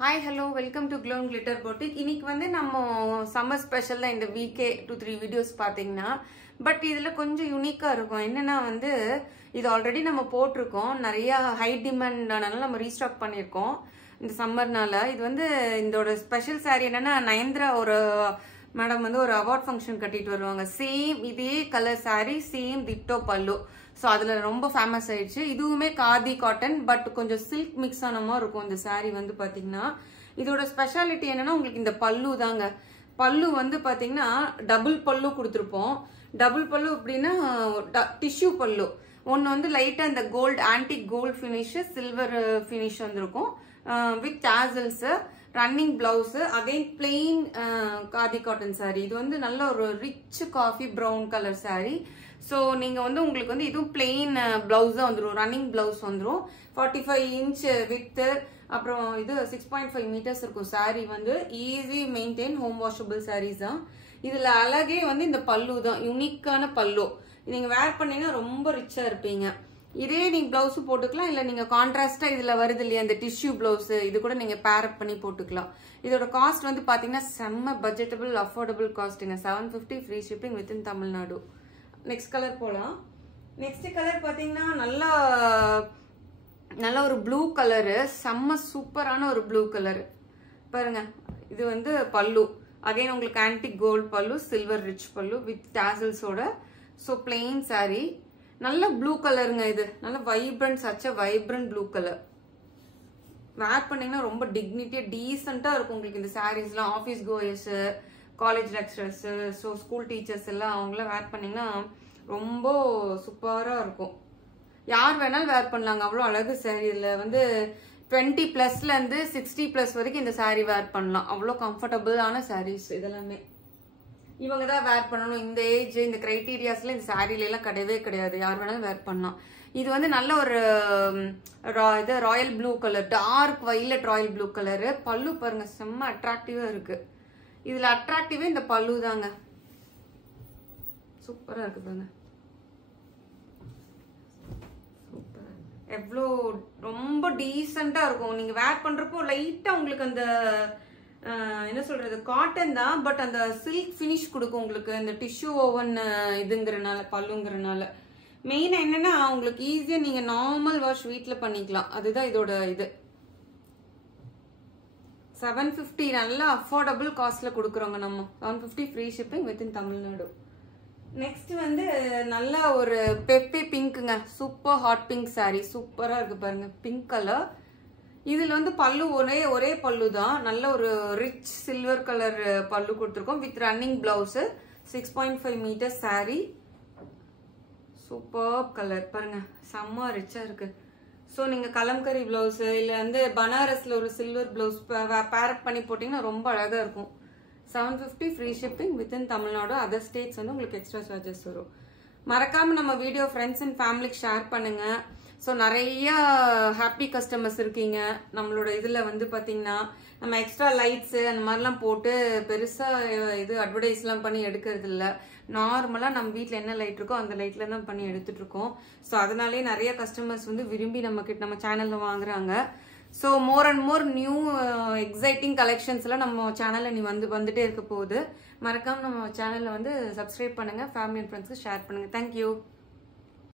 Hi, hello, welcome to Glow and Glitter Boutique. இன்னைக்கு வந்து நம்ம சம்மர் ஸ்பெஷல்ல இந்த வீக்கே 2-3 வீடியோஸ் பாத்தீங்கன்னா பட் இதுல கொஞ்சம் யூனிக்கா இருக்கும். என்னன்னா வந்து இது ஆல்ரெடி நம்ம போட்டிருக்கோம், நிறைய ஹை டிமாண்டானால நம்ம ரீஸ்டாக் பண்ணியிருக்கோம் இந்த சம்மர்னால. இது வந்து இதோட ஸ்பெஷல் சாரி என்னன்னா, நயன்த்ரா ஒரு மேடம் வந்து ஒரு அவார்ட் ஃபங்க்ஷன் கட்டிட்டு வருவாங்க, சேம் இதே கலர் சாரி, சேம் டிட்டோ பல்லு. ஸோ அதுல ரொம்ப ஃபேமஸ் ஆயிடுச்சு. இதுவுமே காதி காட்டன், பட் கொஞ்சம் சில்க் மிக்ஸ் ஆன மாதிரி இருக்கும் இந்த சாரி வந்து பாத்தீங்கன்னா. இதோட ஸ்பெஷாலிட்டி என்னன்னா, உங்களுக்கு இந்த பல்லு தாங்க. பல்லு வந்து பாத்தீங்கன்னா டபுள் பல்லு கொடுத்துருப்போம். டபுள் பல்லு அப்படின்னா டிஷ்யூ பல்லு. ஒன்னு வந்து லைட்டா இந்த gold antique gold finish, silver finish வந்திருக்கும் with tassels, running blouse, again plain khadi cotton sari. இது வந்து நல்ல ஒரு rich coffee brown colour sari. So நீங்க வந்து உங்களுக்கு வந்து இதுவும் பிளெயின் பிளவுஸ் தான் வந்துடும், ரன்னிங் பிளவுஸ் வந்துடும். 45 இன்ச் வித்து, அப்புறம் இது 6.5 மீட்டர்ஸ் இருக்கும். சாரி வந்து easy maintain, home washable saris தான். இதுல அழகே வந்து இந்த பல்லு தான், யூனிக்கான பல்லு. நீங்க வேர் பண்ணீங்கன்னா ரொம்ப ரிச்சா இருப்பீங்க. இதே நீங்க பிளவுஸ் போட்டுக்கலாம், இல்ல நீங்க கான்ட்ராஸ்டா இதுல வருது இல்லையா இந்த டிஷ்யூ பிளவுஸ், இது கூட நீங்க பேர் அப் பண்ணி போட்டுக்கலாம். இதோட காஸ்ட் வந்து பாத்தீங்கன்னா செம்ம பட்ஜெட்டபிள் அஃபோர்டபிள் காஸ்ட்டுங்க. 750 free shipping within Tamil Nadu. Next colour போலாம். நெக்ஸ்ட் கலர் பாத்தீங்கன்னா நல்ல ஒரு ப்ளூ கலரு, செம்ம சூப்பரான ஒரு ப்ளூ கலரு பாருங்க. இது வந்து பல்லு, அகைன் உங்களுக்கு ஆன்டிக் கோல்ட் பல்லு, சில்வர் ரிச் பல்லு வித் டாசல்ஸோட. ஸோ பிளெயின் சாரி, நல்ல ப்ளூ கலருங்க. இது நல்ல வைப்ரண்ட், சச்ச வைப்ரண்ட் ப்ளூ கலர். வேர் பண்ணீங்கன்னா ரொம்ப டிக்னிட்டியா டீசெண்டா இருக்கும் உங்களுக்கு இந்த சாரீஸ்லாம். Office goers, college lecturers, so school teachers எல்லாம் அவங்களாம் வேர் பண்ணீங்கன்னா ரொம்ப சூப்பரா இருக்கும். யார் வேணாலும் வேர் பண்ணலாங்க, அவ்வளோ அழகு சாரி. இதுல வந்து 20+ இருந்து 60+ வரைக்கும் இந்த சாரி வேர் பண்ணலாம். அவ்வளோ கம்ஃபர்டபுளான சாரீஸ் இதெல்லாமே. இவங்க தான் வேர் பண்ணணும், இந்த ஏஜ் இந்த கிரைட்டீரியாஸ்ல இந்த சாரில எல்லாம் கிடையவே கிடையாது, யார் வேணாலும் வேர் பண்ணலாம். இது வந்து நல்ல ஒரு இது royal blue colour, dark violet royal blue colour. பல்லு பாருங்க செம்ம அட்ராக்டிவா இருக்கு. இதுல அட்ராக்டிவே இந்த பல்லு தாங்க, சூப்பரா இருக்கு பாருங்க. எவ்வளோ ரொம்ப டீசெண்டா இருக்கும். நீங்க வேர் பண்றப்போ லைட்டா உங்களுக்கு அந்த என்ன சொல்றது, காட்டன் தான், பட் அந்த சில்க் பினிஷ் கொடுக்கும் உங்களுக்கு இந்த டிஷ்யூ ஓவன் இதுங்கிறனால, பல்லுங்கிறனால. மெயினா என்னன்னா உங்களுக்கு ஈஸியா நீங்க நார்மல் வாஷ் வீட்ல பண்ணிக்கலாம், அதுதான் இதோட இது. 750 நல்லா அஃபோர்டபுள் காஸ்ட்ல கொடுக்குறோங்க நம்ம. 750 free shipping within Tamil Nadu. Next வந்து நல்ல ஒரு பெப்பி பிங்க்குங்க, சூப்பர் ஹாட் பிங்க் சாரி, சூப்பரா இருக்கு பாருங்க, பிங்க் கலர். இதுல வந்து பல்லு ஒரே பல்லு தான், நல்ல ஒரு ரிச் சில்வர் கலர் பல்லு கொடுத்துருக்கோம் with running blouse. 6.5 metre sari, super colour பாருங்க, செம்ம ரிச்சா இருக்கு. ஸோ நீங்க கலம்கரி பிளவுஸ், இல்ல வந்து பனாரஸ்ல ஒரு சில்வர் பிளவுஸ் பேரப் பண்ணி போட்டீங்கன்னா ரொம்ப அழகா இருக்கும். 750 free shipping within Tamil Nadu. Other states வந்து உங்களுக்கு எக்ஸ்ட்ரா சார்ஜஸ் வரும். மறக்காம நம்ம வீடியோ ஃப்ரெண்ட்ஸ் அண்ட் ஃபேமிலிக்கு ஷேர் பண்ணுங்க. ஸோ நிறைய ஹாப்பி கஸ்டமர்ஸ் இருக்கீங்க நம்மளோட இதுல வந்து பாத்தீங்கன்னா. நம்ம எக்ஸ்ட்ரா லைட்ஸ் அந்த மாதிரிலாம் போட்டு பெருசா இது அட்வர்டைஸ்லாம் பண்ணி எடுக்கிறது இல்லை. நார்மலா நம்ம வீட்டில் என்ன லைட் இருக்கோ அந்த லைட்ல தான் பண்ணி எடுத்துட்டு இருக்கோம். ஸோ அதனாலேயே நிறைய கஸ்டமர்ஸ் வந்து விரும்பி நம்ம சேனல்ல வாங்குறாங்க. So more and more new exciting collections எல்லாம் நம்ம சேனல்ல வந்துட்டே இருக்க போகுது. மறக்காம நம்ம சேனல்ல வந்து சப்ஸ்கிரைப் பண்ணுங்க, ஃபேமிலி அண்ட் ஃப்ரெண்ட்ஸ்க்கு ஷேர் பண்ணுங்க. தேங்க்யூ.